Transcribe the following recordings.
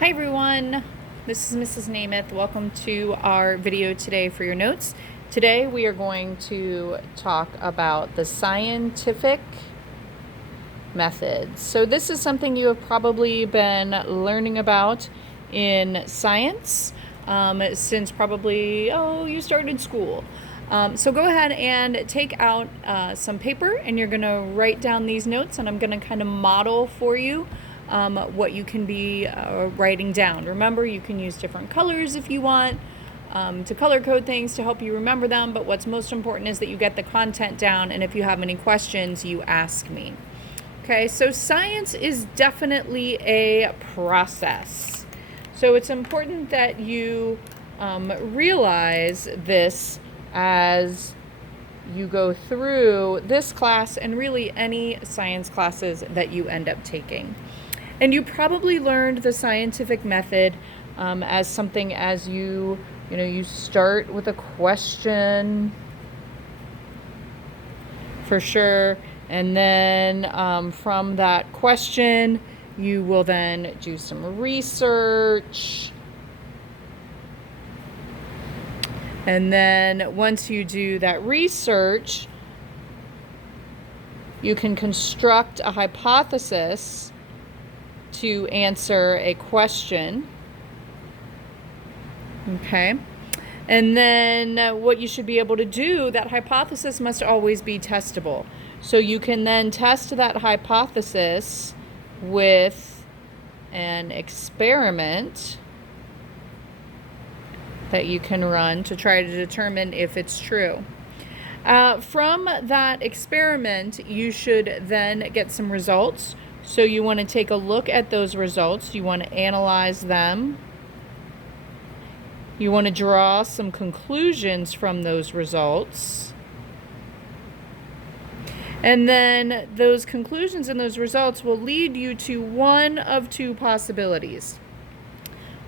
Hi everyone, this is Mrs. Namath. Welcome to our video today for your notes. Today we are going to talk about the scientific methods. So this is something you have probably been learning about in science since probably, you started school. So go ahead and take out some paper and you're going to write down these notes, and I'm going to kind of model for you what you can be writing down. Remember, you can use different colors if you want to color code things to help you remember them, but what's most important is that you get the content down, and if you have any questions, you ask me. Okay, so science is definitely a process. So it's important that you realize this as you go through this class and really any science classes that you end up taking. And you probably learned the scientific method as something as you start with a question for sure. And then from that question, you will then do some research. And then once you do that research, you can construct a hypothesis to answer a question. Okay. And then what you should be able to do, that hypothesis must always be testable. So you can then test that hypothesis with an experiment that you can run to try to determine if it's true. From that experiment, you should then get some results. So you want to take a look at those results. You want to analyze them. You want to draw some conclusions from those results. And then those conclusions and those results will lead you to one of two possibilities.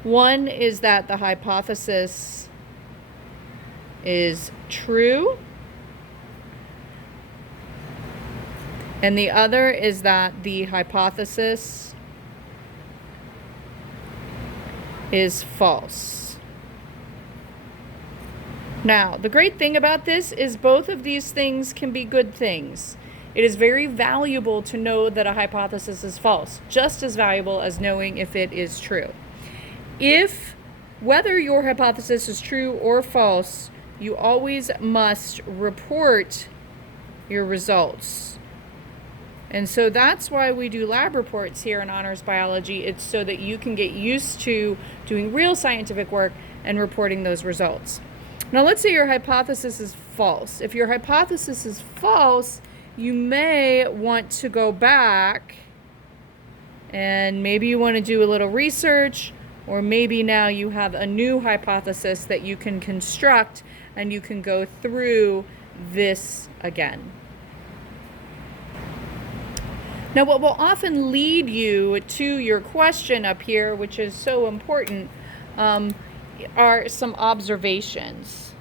One is that the hypothesis is true, and the other is that the hypothesis is false. Now, the great thing about this is both of these things can be good things. It is very valuable to know that a hypothesis is false, just as valuable as knowing if it is true. Whether your hypothesis is true or false, you always must report your results. And so that's why we do lab reports here in Honors Biology. It's so that you can get used to doing real scientific work and reporting those results. Now let's say your hypothesis is false. If your hypothesis is false, you may want to go back and maybe you want to do a little research, or maybe now you have a new hypothesis that you can construct and you can go through this again. Now, what will often lead you to your question up here, which is so important, are some observations.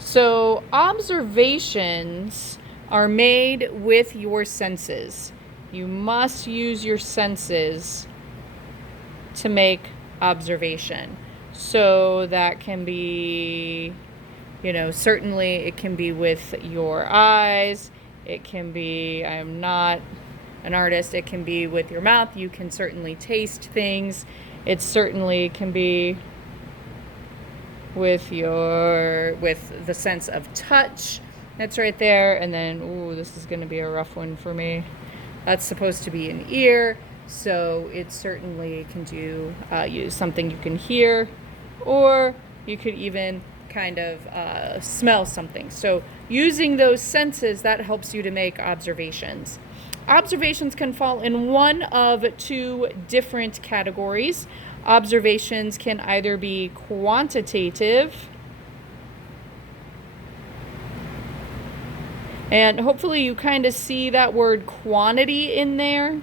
So observations are made with your senses. You must use your senses to make observation. So that can be, certainly it can be with your eyes. It can be, I am not an artist, it can be with your mouth. You can certainly taste things. It certainly can be with the sense of touch. That's right there. And then, this is going to be a rough one for me. That's supposed to be an ear. So it certainly can use something you can hear, or you could even kind of smell something. So using those senses, that helps you to make observations. Observations can fall in one of two different categories. Observations can either be quantitative, and hopefully you kind of see that word quantity in there.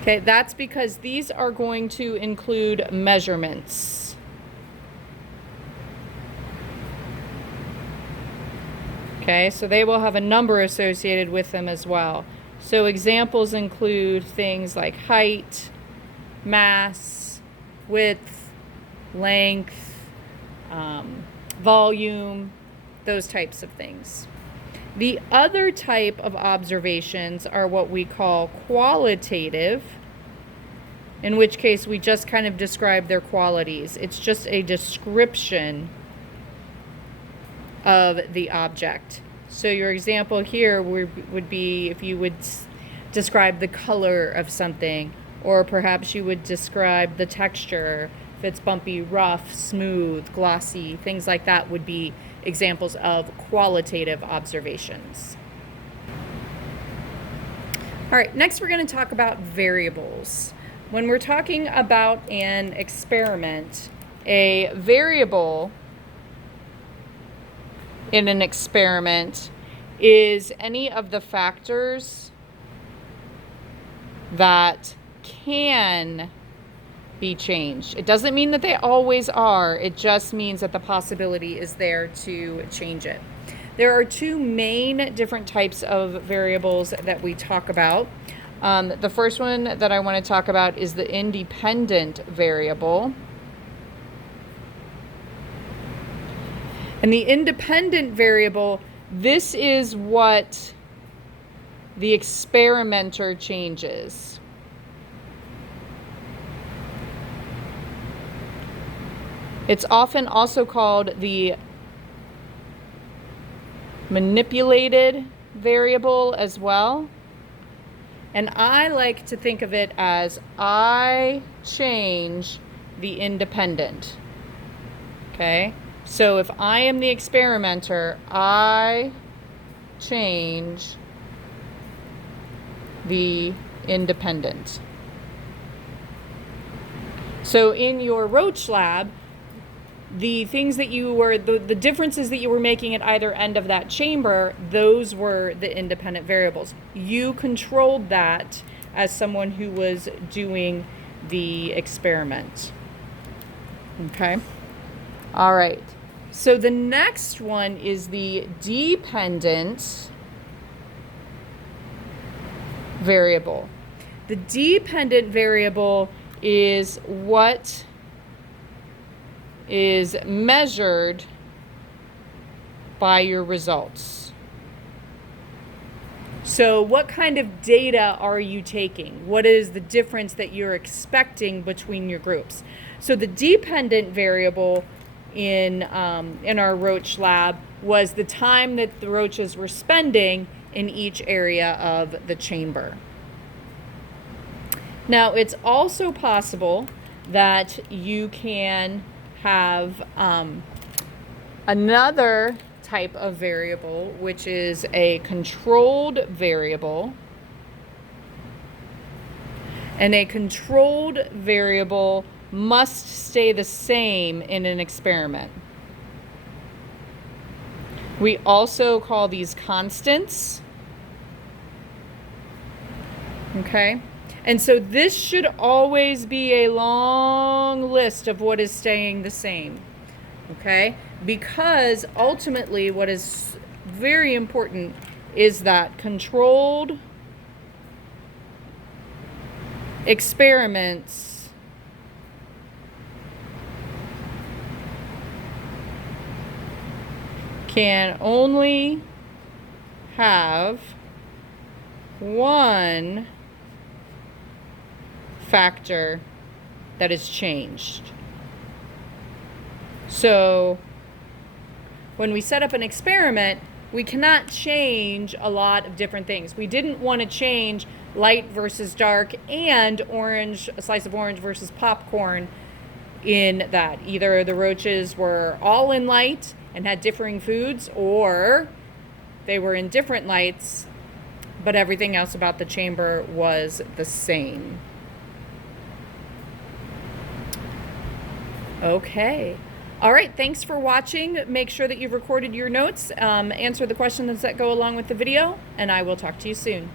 Okay, that's because these are going to include measurements. Okay, so they will have a number associated with them as well. So examples include things like height, mass, width, length, volume, those types of things. The other type of observations are what we call qualitative, in which case we just kind of describe their qualities. It's just a description of the object. So your example here would be if you would describe the color of something, or perhaps you would describe the texture. If it's bumpy, rough, smooth, glossy, things like that would be examples of qualitative observations. All right, next we're going to talk about variables. When we're talking about an experiment, a variable in an experiment is any of the factors that can be changed. It doesn't mean that they always are. It just means that the possibility is there to change it. There are two main different types of variables that we talk about. The first one that I want to talk about is the independent variable. And the independent variable, this is what the experimenter changes. It's often also called the manipulated variable as well. And I like to think of it as I change the independent. Okay? So if I am the experimenter, I change the independent. So in your Roach lab, the things that you were, the differences that you were making at either end of that chamber, those were the independent variables. You controlled that as someone who was doing the experiment. Okay? All right. So the next one is the dependent variable. The dependent variable is what is measured by your results. So what kind of data are you taking? What is the difference that you're expecting between your groups? So the dependent variable in our Roach lab was the time that the roaches were spending in each area of the chamber. Now, it's also possible that you can have another type of variable, which is a controlled variable. And a controlled variable must stay the same in an experiment. We also call these constants. Okay? And so this should always be a long list of what is staying the same. Okay? Because ultimately what is very important is that controlled experiments can only have one factor that is changed. So when we set up an experiment, we cannot change a lot of different things. We didn't want to change light versus dark and orange, a slice of orange versus popcorn in that. Either the roaches were all in light and had differing foods, or they were in different lights, but everything else about the chamber was the same. Okay. All right, thanks for watching. Make sure that you've recorded your notes, answer the questions that go along with the video, and I will talk to you soon.